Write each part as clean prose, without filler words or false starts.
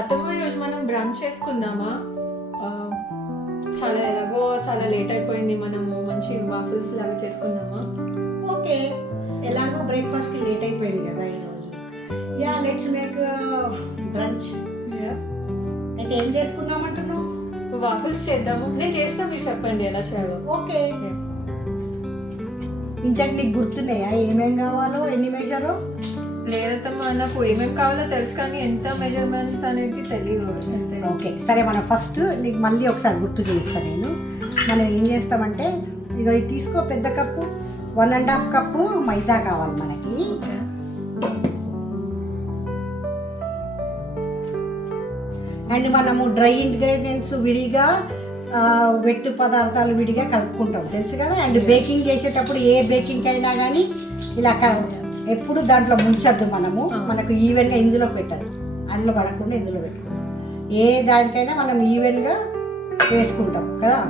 అత్తమ్మ ఈరోజు మనం బ్రంచ్ చేసుకుందామా? ఆ, చాలా లేట్ అయిపోయింది. మనము మంచి వాఫిల్స్ లాగా చేసుకుందామా? ఓకే, ఎలాగో బ్రేక్ఫాస్ట్కి లేట్ అయిపోయింది కదా ఈరోజు. Yeah, let's make branch. అయితే ఏం చేసుకుందామంటున్నావు? వాఫిల్స్ చేద్దాము. నేను చేస్తాను, మీరు చెప్పండి ఎలా చేయాలో. ఓకే, ఇంతకు నీకు గుర్తున్నాయా ఏమేం కావాలో, ఎన్ని మెజరో? లేదత్తమ్మ, నాకు ఏమేమి కావాలో తెలుసు కానీ ఎంత మెజర్మెంట్స్ అనేది తెలియదు. ఓకే సరే, మనం ఫస్ట్ నీకు మళ్ళీ ఒకసారి గుర్తు చేస్తాను నేను. మనం ఏం చేస్తామంటే, ఇక ఇది తీసుకో, పెద్ద కప్పు 1.5 కప్పు మైదా కావాలి మనకి. అండ్ మనము డ్రై ఇంగ్రీడియంట్స్ విడిగా, వెట్టు పదార్థాలు విడిగా కలుపుకుంటాం, తెలుసు కదా. అండ్ బేకింగ్ చేసేటప్పుడు ఏ బేకింగ్ అయినా కానీ ఇలా ఎప్పుడు దాంట్లో ముంచద్దు మనము. మనకు ఈవెన్గా ఇందులో పెట్టదు, అందులో పడకుండా ఇందులో పెట్టుకుంటాం. ఏ దానికైనా మనం ఈవెన్గా వేసుకుంటాం కదా.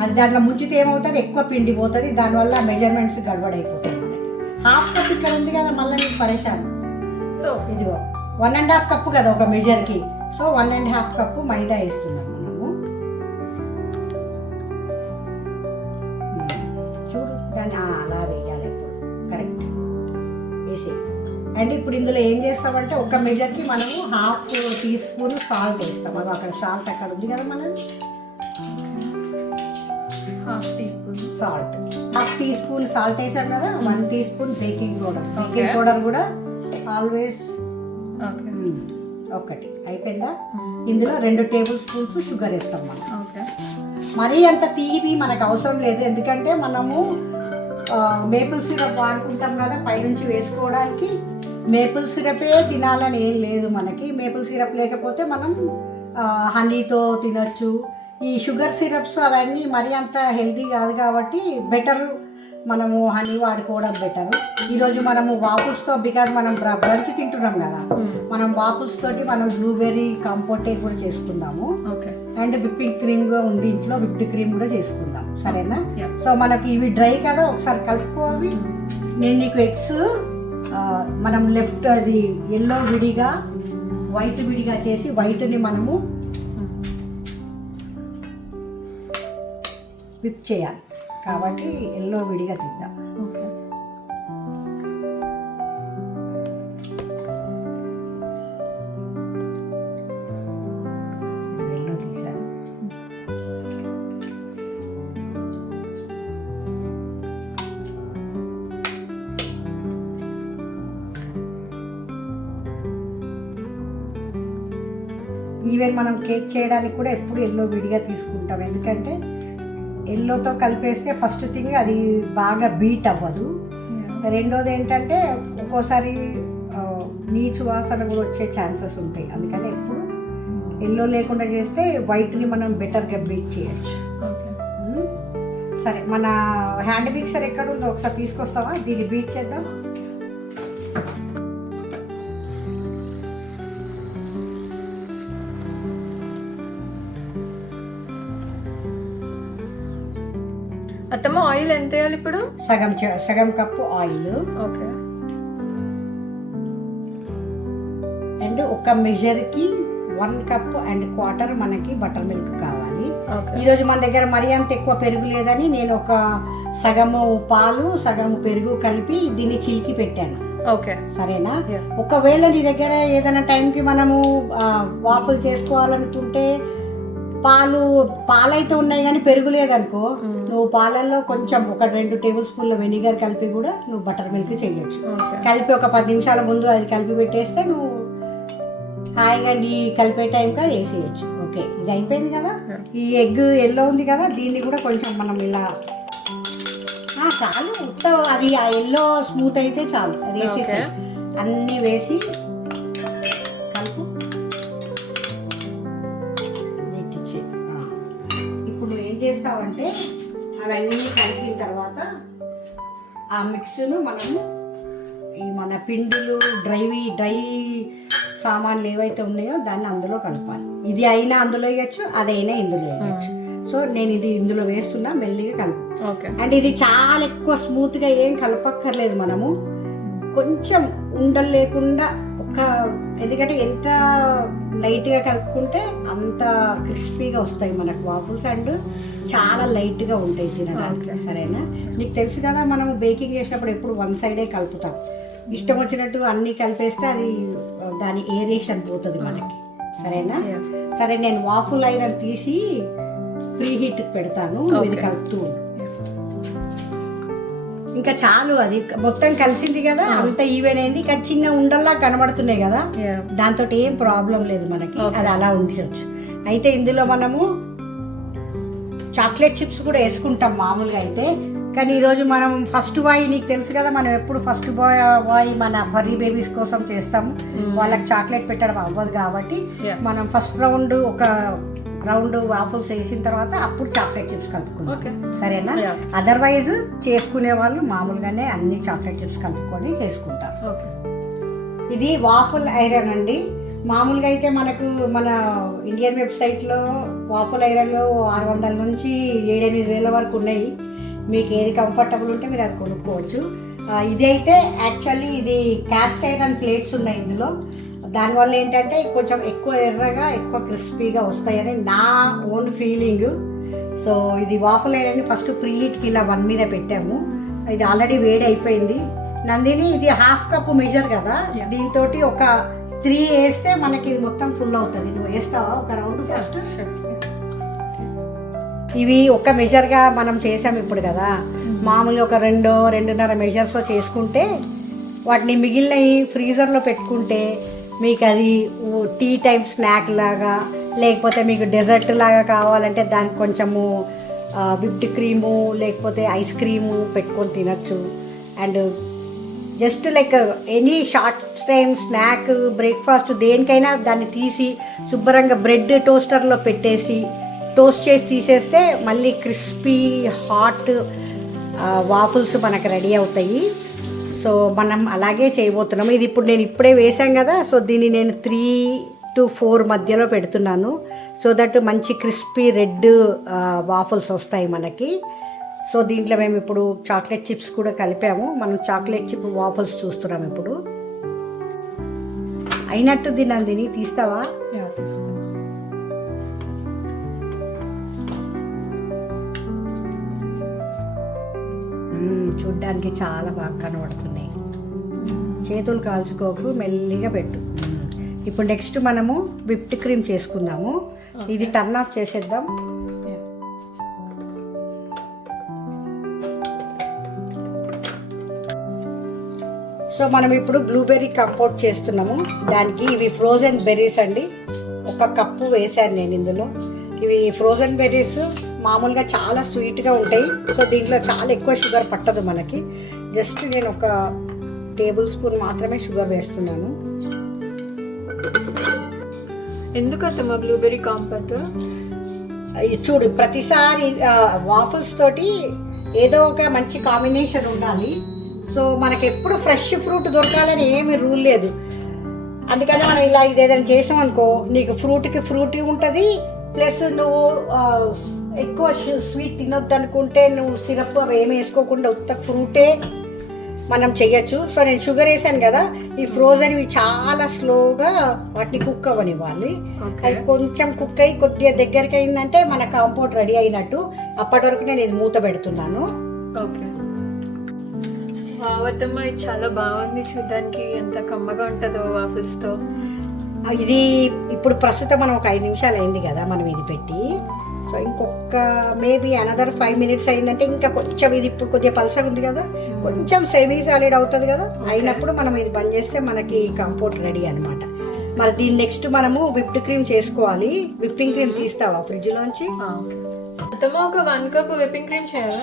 అది దాంట్లో ముంచితే ఏమవుతుంది, ఎక్కువ పిండి పోతుంది, దానివల్ల మెజర్మెంట్స్ గడబడైపోతాయి మనకి. 1/2 కప్ ఇక్కడ ఉంది కదా, మళ్ళీ నీకు పరేషాన్. సో ఇదిగో 1.5 కప్పు కదా ఒక మెజర్కి. సో 1.5 కప్పు మైదా వేస్తున్నాం మనము. చూడు దాన్ని అలా వేయాలి ఇప్పుడు, కరెక్ట్ వేసి. అండ్ ఇప్పుడు ఇందులో ఏం చేస్తామంటే, ఒక మెజర్కి మనము 1/2 టీ స్పూన్ సాల్ట్ వేస్తాం. అది అక్కడ సాల్ట్ అక్కడ ఉంది కదా, మనం 1/2 teaspoon salt, 1/2 teaspoon salt వేసాం కదా. 1 teaspoon baking powder. Baking powder కూడా ఆల్వేస్ ఒకటి అయిపోయిందా. ఇందులో 2 టేబుల్ స్పూన్స్ షుగర్ వేస్తాం మనం. మరీ అంత తీపి మనకు అవసరం లేదు, ఎందుకంటే మనము మేపుల్ సిరప్ వాడుకుంటాం కదా పైనుంచి వేసుకోవడానికి. మేపుల్ సిరపే తినాలని ఏం లేదు మనకి. మేపుల్ సిరప్ లేకపోతే మనం హనీతో తినొచ్చు. ఈ షుగర్ సిరప్స్ అవన్నీ మరీ అంత హెల్తీ కాదు కాబట్టి బెటర్ మనము హనీ వాడుకోవడం బెటర్. ఈరోజు మనము వాఫుల్స్తో, బికాజ్ మనం బ్రంచ్ తింటున్నాం కదా, మనం వాఫుల్స్ తోటి మనం బ్లూబెర్రీ కాంపోటే కూడా చేసుకుందాము. అండ్ విప్పింగ్ క్రీమ్ కూడా ఉంది ఇంట్లో, విప్డ్ క్రీమ్ కూడా చేసుకుందాం, సరేనా. సో మనకి ఇవి డ్రై కదా, ఒకసారి కలుపుకోవాలి. నేను నీకు ఎగ్స్ మనం లెఫ్ట్ అది ఎల్లో విడిగా, వైట్ విడిగా చేసి, వైట్ని మనము విప్ చేయాలి కాబట్టి ఎల్లో విడిగా తీద్దాం. ఎల్లో తీసాను. ఈవెన్ మనం కేక్ చేయడానికి కూడా ఎప్పుడు ఎల్లో విడిగా తీసుకుంటాం, ఎందుకంటే ఎల్లోతో కలిపేస్తే ఫస్ట్ థింగ్ అది బాగా బీట్ అవ్వదు. రెండోది ఏంటంటే ఒక్కోసారి నీచు వాసన కూడా వచ్చే ఛాన్సెస్ ఉంటాయి, అందుకని ఎప్పుడు ఎల్లో లేకుండా చేస్తే వైట్ని మనం బెటర్గా బీట్ చేయొచ్చు. సరే, మన హ్యాండ్ మిక్సర్ ఎక్కడ ఉందో ఒకసారి తీసుకొస్తావా, దీన్ని బీట్ చేద్దాం. అత్తమ్మ, ఆయిల్ ఎంత వేయాలి ఇప్పుడు? సగం కప్పు ఆయిల్. ఓకే. అండ్ ఒక మెజర్కి 1 కప్ అండ్ 1/4 మనకి బటర్ మిల్క్ కావాలి. ఈరోజు మన దగ్గర మరీ అంత ఎక్కువ పెరుగు లేదని నేను ఒక సగము పాలు సగము పెరుగు కలిపి దీన్ని చిలికి పెట్టాను. ఓకే, సరేనా. ఒకవేళ నీ దగ్గర ఏదైనా టైంకి మనము వాఫుల్ చేసుకోవాలనుకుంటే, పాలైతే ఉన్నాయి కానీ పెరుగు లేదనుకో, నువ్వు పాలల్లో కొంచెం ఒక 2 టేబుల్ స్పూన్ల వెనిగర్ కలిపి కూడా నువ్వు బటర్ మిల్క్ చేయొచ్చు. కలిపి ఒక 10 నిమిషాల ముందు అది కలిపి పెట్టేస్తే నువ్వు హాయిగా నీ కలిపే టైంకి అది వేసేయచ్చు. ఓకే, ఇది అయిపోయింది కదా. ఈ ఎగ్ ఎల్లో ఉంది కదా, దీన్ని కూడా కొంచెం మనం ఇలా చాలు, అది ఆ ఎల్లో స్మూత్ అయితే చాలు, అది వేసేసి అన్నీ వేసి కలుపు. ఇప్పుడు ఏం చేస్తావంటే, అవన్నీ కలిసిన తర్వాత ఆ మిక్స్ను మనము ఈ మన పిండిలు డ్రై సామాన్లు ఏవైతే ఉన్నాయో దాన్ని అందులో కలపాలి. ఇది అయినా అందులో వేయచ్చు, అదైనా ఇందులో వేయచ్చు. సో నేను ఇది ఇందులో వేస్తున్నా, మెల్లిగా కలుపు. అండ్ ఇది చాలా ఎక్కువ స్మూత్గా ఏం కలపక్కర్లేదు, మనము కొంచెం ఉండలు లేకుండా ఎందుకంటే ఎంత లైట్గా కలుపుకుంటే అంత క్రిస్పీగా వస్తాయి మనకు వాఫుల్స్ అండ్ చాలా లైట్గా ఉంటాయి తినడానికి. సరేనా? నీకు తెలుసు కదా, మనం బేకింగ్ చేసినప్పుడు ఎప్పుడు వన్ సైడే కలుపుతాం. ఇష్టం వచ్చినట్టు అన్నీ కలిపేస్తే అది దాని ఏరేషన్ పోతుంది మనకి. సరేనా? సరే, నేను వాఫుల్ ఐరన్ తీసి ప్రీ హీట్కి పెడతాను, ఇది కలుపుతూ. ఇంకా చాలు, అది మొత్తం కలిసింది కదా, అంత ఈవెన్ అయింది. కానీ చిన్న ఉండల్లా కనబడుతున్నాయి కదా, దాంతో ఏం ప్రాబ్లం లేదు మనకి, అది అలా ఉంచవచ్చు. అయితే ఇందులో మనము చాక్లెట్ చిప్స్ కూడా వేసుకుంటాం మామూలుగా అయితే. కానీ ఈరోజు మనం ఫస్ట్ బాయ్, నీకు తెలుసు కదా, మనం ఎప్పుడు ఫస్ట్ బాయ్ మన ఫర్రీ బేబీస్ కోసం చేస్తాము. వాళ్ళకి చాక్లెట్ పెట్టడం అవ్వదు కాబట్టి మనం ఫస్ట్ రౌండ్ ఒక రౌండ్ వాఫల్స్ వేసిన తర్వాత అప్పుడు చాక్లెట్ చిప్స్ కలుపుకుంటాం. సరేనా? అదర్వైజ్ చేసుకునే వాళ్ళు మామూలుగానే అన్ని చాక్లెట్ చిప్స్ కలుపుకొని చేసుకుంటారు. ఇది వాఫల్ ఐరన్ అండి. మామూలుగా అయితే మనకు మన ఇండియన్ వెబ్సైట్లో వాఫల్ ఐరన్లో 600 నుంచి 7-8 వరకు ఉన్నాయి. మీకు ఏది కంఫర్టబుల్ ఉంటే మీరు అది కొనుక్కోవచ్చు. ఇది అయితే యాక్చువల్లీ ఇది క్యాస్ట్ ఐరన్ ప్లేట్స్ ఉన్నాయి ఇందులో. దానివల్ల ఏంటంటే కొంచెం ఎక్కువ ఎర్రగా ఎక్కువ క్రిస్పీగా వస్తాయని నా ఓన్ ఫీలింగ్. సో ఇది వాఫల్ ఐరన్ ఫస్ట్ ప్రీ హీట్కి ఇలా 1 మీద పెట్టాము. ఇది ఆల్రెడీ వేడి అయిపోయింది. నందిని, ఇది 1/2 కప్పు మెజర్ కదా, దీంతో ఒక 3 వేస్తే మనకి ఇది మొత్తం ఫుల్ అవుతుంది. నువ్వు వేస్తావా ఒక రౌండ్ ఫస్ట్? ఇవి ఒక మెజర్గా మనం చేసాము ఇప్పుడు కదా, మామూలుగా ఒక 2-2.5 మెజర్స్లో చేసుకుంటే వాటిని మిగిలినవి ఫ్రీజర్లో పెట్టుకుంటే మీకు అది టీ టైం స్నాక్ లాగా, లేకపోతే మీకు డెజర్ట్ లాగా కావాలంటే దానికి కొంచెము విప్డ్ క్రీము లేకపోతే ఐస్ క్రీము పెట్టుకొని తినచ్చు. And just like any short time snack, breakfast, దేనికైనా దాన్ని తీసి శుభ్రంగా బ్రెడ్ టోస్టర్లో పెట్టేసి టోస్ట్ చేసి తీసేస్తే మళ్ళీ క్రిస్పీ హాట్ వాఫుల్స్ మనకు రెడీ అవుతాయి. సో మనం అలాగే చేయబోతున్నాము. ఇది ఇప్పుడు నేను ఇప్పుడే వేసాం కదా, సో దీన్ని నేను 3 to 4 మధ్యలో పెడుతున్నాను. సో దట్ మంచి క్రిస్పీ రెడ్ వాఫుల్స్ వస్తాయి మనకి. సో దీంట్లో మేము ఇప్పుడు చాక్లెట్ చిప్స్ కూడా కలిపాము. మనం చాక్లెట్ చిప్ వాఫుల్స్ చూస్తున్నాం ఇప్పుడు. అయినట్టు దీన్ని తీస్తావా? చూడ్డానికి చాలా బాగా కనబడుతున్నాయి. చేతులు కాల్చుకోకు, మెల్లిగా పెట్టు. ఇప్పుడు నెక్స్ట్ మనము విప్డ్ క్రీమ్ చేసుకుందాము. ఇది టర్న్ ఆఫ్ చేసేద్దాం. సో మనం ఇప్పుడు బ్లూబెర్రీ కంపోట్ చేస్తున్నాము. దానికి ఇవి ఫ్రోజన్ బెర్రీస్ అండి, 1 కప్పు వేసాను నేను ఇందులో. ఇవి ఫ్రోజన్ బెర్రీస్ మామూలుగా చాలా స్వీట్గా ఉంటాయి. సో దీంట్లో చాలా ఎక్కువ షుగర్ పట్టదు మనకి. జస్ట్ నేను 1 టేబుల్ స్పూన్ మాత్రమే షుగర్ వేస్తున్నాను. ఎందుకంటే బ్లూబెర్రీ కాంపౌండ్ చూడు, ప్రతిసారి వాఫల్స్ తోటి ఏదో ఒక మంచి కాంబినేషన్ ఉండాలి. సో మనకి ఎప్పుడు ఫ్రెష్ ఫ్రూట్ దొరకాలని ఏమి రూల్ లేదు. అందుకని మనం ఇలా ఇదేదైనా చేసాం అనుకో, నీకు ఫ్రూట్కి ఫ్రూటీ ఉంటుంది, ప్లస్ నువ్వు ఎక్కువ స్వీట్ తినొద్దు అనుకుంటే నువ్వు సిరప్ అవి ఏమి వేసుకోకుండా ఉత్త ఫ్రూటే మనం చెయ్యొచ్చు. సో నేను షుగర్ వేసాను కదా, ఈ ఫ్రోజన్ ఇవి చాలా స్లోగా వాటిని కుక్ అవ్వనివ్వాలి. అది కొంచెం కుక్ అయ్యి కొద్దిగా దగ్గరికి అయిందంటే మన కాంపౌండ్ రెడీ అయినట్టు. అప్పటి వరకు నేను ఇది మూత పెడుతున్నాను. ఓకే, వావత్తమ్మ, ఇది చాలా బాగుంది చూడడానికి, ఎంత కమ్మగా ఉంటుందో వాఫిల్స్తో. ఇది ఇప్పుడు ప్రస్తుతం మనం ఒక 5 నిమిషాలు అయింది కదా మనం ఇది పెట్టి. సో ఇంకొక మేబీ అనదర్ 5 minutes అయిందంటే ఇంకా కొంచెం ఇది ఇప్పుడు కొద్దిగా పల్సగా ఉంది కదా, కొంచెం సెమీ సాలిడ్ అవుతుంది కదా, అయినప్పుడు మనం ఇది బంద్ చేస్తే మనకి కంపోట్ రెడీ అనమాట. మరి దీన్ని నెక్స్ట్ మనము విప్డ్ క్రీమ్ చేసుకోవాలి. విప్పింగ్ క్రీమ్ తీస్తావా ఫ్రిడ్జ్లోంచి? ఒక 1 కప్ విప్పింగ్ క్రీమ్ చేయాలా?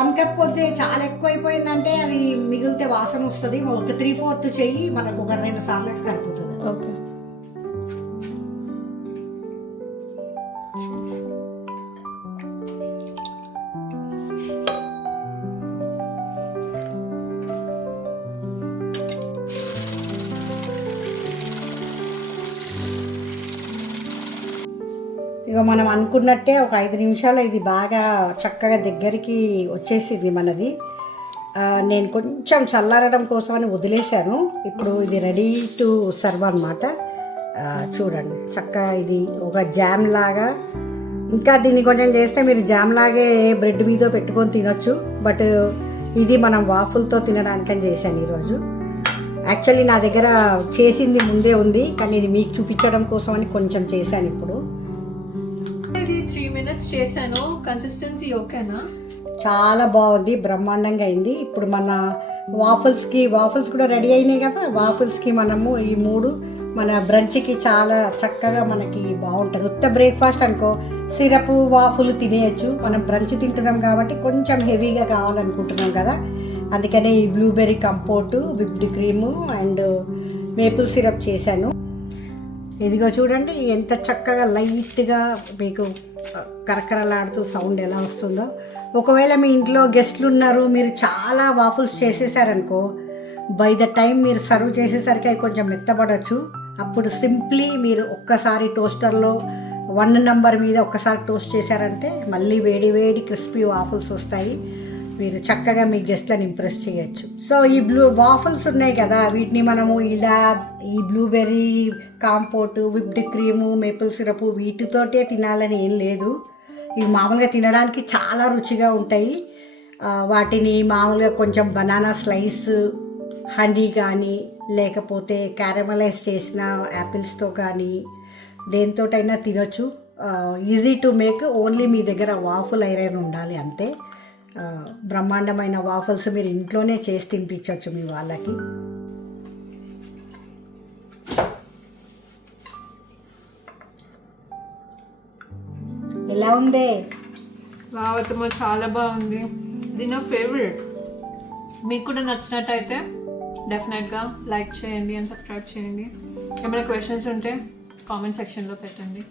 1 కప్ పోతే చాలా ఎక్కువ అయిపోయిందంటే అది మిగిలితే వాసన వస్తుంది. ఒక 3/4 చెయ్యి, మనకు ఒక 2 సార్లు సరిపోతుంది. ఓకే, ఇక మనం అనుకున్నట్టే ఒక 5 నిమిషాలు ఇది బాగా చక్కగా దగ్గరికి వచ్చేసింది మనది. నేను కొంచెం చల్లారడం కోసమని వదిలేశాను. ఇప్పుడు ఇది రెడీ టు సర్వ్ అనమాట. చూడండి చక్కగా ఇది ఒక జామ్ లాగా, ఇంకా దీన్ని కొంచెం చేస్తే మీరు జామ్ లాగే బ్రెడ్ మీద పెట్టుకొని తినొచ్చు. బట్ ఇది మనం వాఫుల్తో తినడానికని చేశాను ఈరోజు. యాక్చువల్లీ నా దగ్గర చేసింది ముందే ఉంది, కానీ ఇది మీకు చూపించడం కోసం అని కొంచెం చేశాను ఇప్పుడు. ఇది 3 minutes చేశాను. కన్సిస్టెన్సీ ఓకేనా? చాలా బాగుంది, బ్రహ్మాండంగా అయింది. ఇప్పుడు మన వాఫల్స్ కూడా రెడీ అయినాయి కదా. వాఫల్స్కి మనము ఈ 3 మన బ్రంచ్కి చాలా చక్కగా మనకి బాగుంటుంది. ఉత్త బ్రేక్ఫాస్ట్ అనుకో సిరప్ వాఫుల్ తినేయచ్చు. మనం బ్రంచ్ తింటున్నాం కాబట్టి కొంచెం హెవీగా కావాలనుకుంటున్నాం కదా, అందుకనే ఈ blueberry compote, whipped cream and maple syrup చేశాను. ఇదిగో చూడండి ఎంత చక్కగా లైట్గా మీకు కరకరలాడుతూ సౌండ్ ఎలా వస్తుందో. ఒకవేళ మీ ఇంట్లో గెస్ట్లు ఉన్నారు, మీరు చాలా వాఫుల్స్ చేసేసారనుకో, బై ద టైం మీరు సర్వ్ చేసేసరికి అవి కొంచెం మెత్తపడవచ్చు. అప్పుడు సింప్లీ మీరు ఒక్కసారి టోస్టర్లో 1 నెంబర్ మీద ఒక్కసారి టోస్ట్ చేశారంటే మళ్ళీ వేడి వేడి క్రిస్పీ వాఫుల్స్ వస్తాయి. మీరు చక్కగా మీ గెస్ట్లను ఇంప్రెస్ చేయొచ్చు. సో ఈ వాఫల్స్ ఉన్నాయి కదా, వీటిని మనము ఇలా ఈ blueberry compote, whipped cream, maple syrup వీటితోటే తినాలని ఏం లేదు. ఇవి మామూలుగా తినడానికి చాలా రుచిగా ఉంటాయి. వాటిని మామూలుగా కొంచెం బనానా స్లైస్, హనీ కానీ లేకపోతే క్యారమలైజ్ చేసిన యాపిల్స్తో కానీ దేనితోటైనా తినొచ్చు. Easy to make. ఓన్లీ మీ దగ్గర వాఫుల్ ఐరన్ ఉండాలి అంతే. బ్రహ్మాండమైన వాఫల్స్ మీరు ఇంట్లోనే చేసి తినిపించవచ్చు మీ వాళ్ళకి. ఎలా ఉంది? వావతమ్మ చాలా బాగుంది. ఇది నా ఫేవరెట్. మీకు కూడా నచ్చినట్టయితే డెఫినెట్గా లైక్ చేయండి అండ్ సబ్స్క్రైబ్ చేయండి. ఏమైనా క్వశ్చన్స్ ఉంటే కామెంట్ సెక్షన్లో పెట్టండి.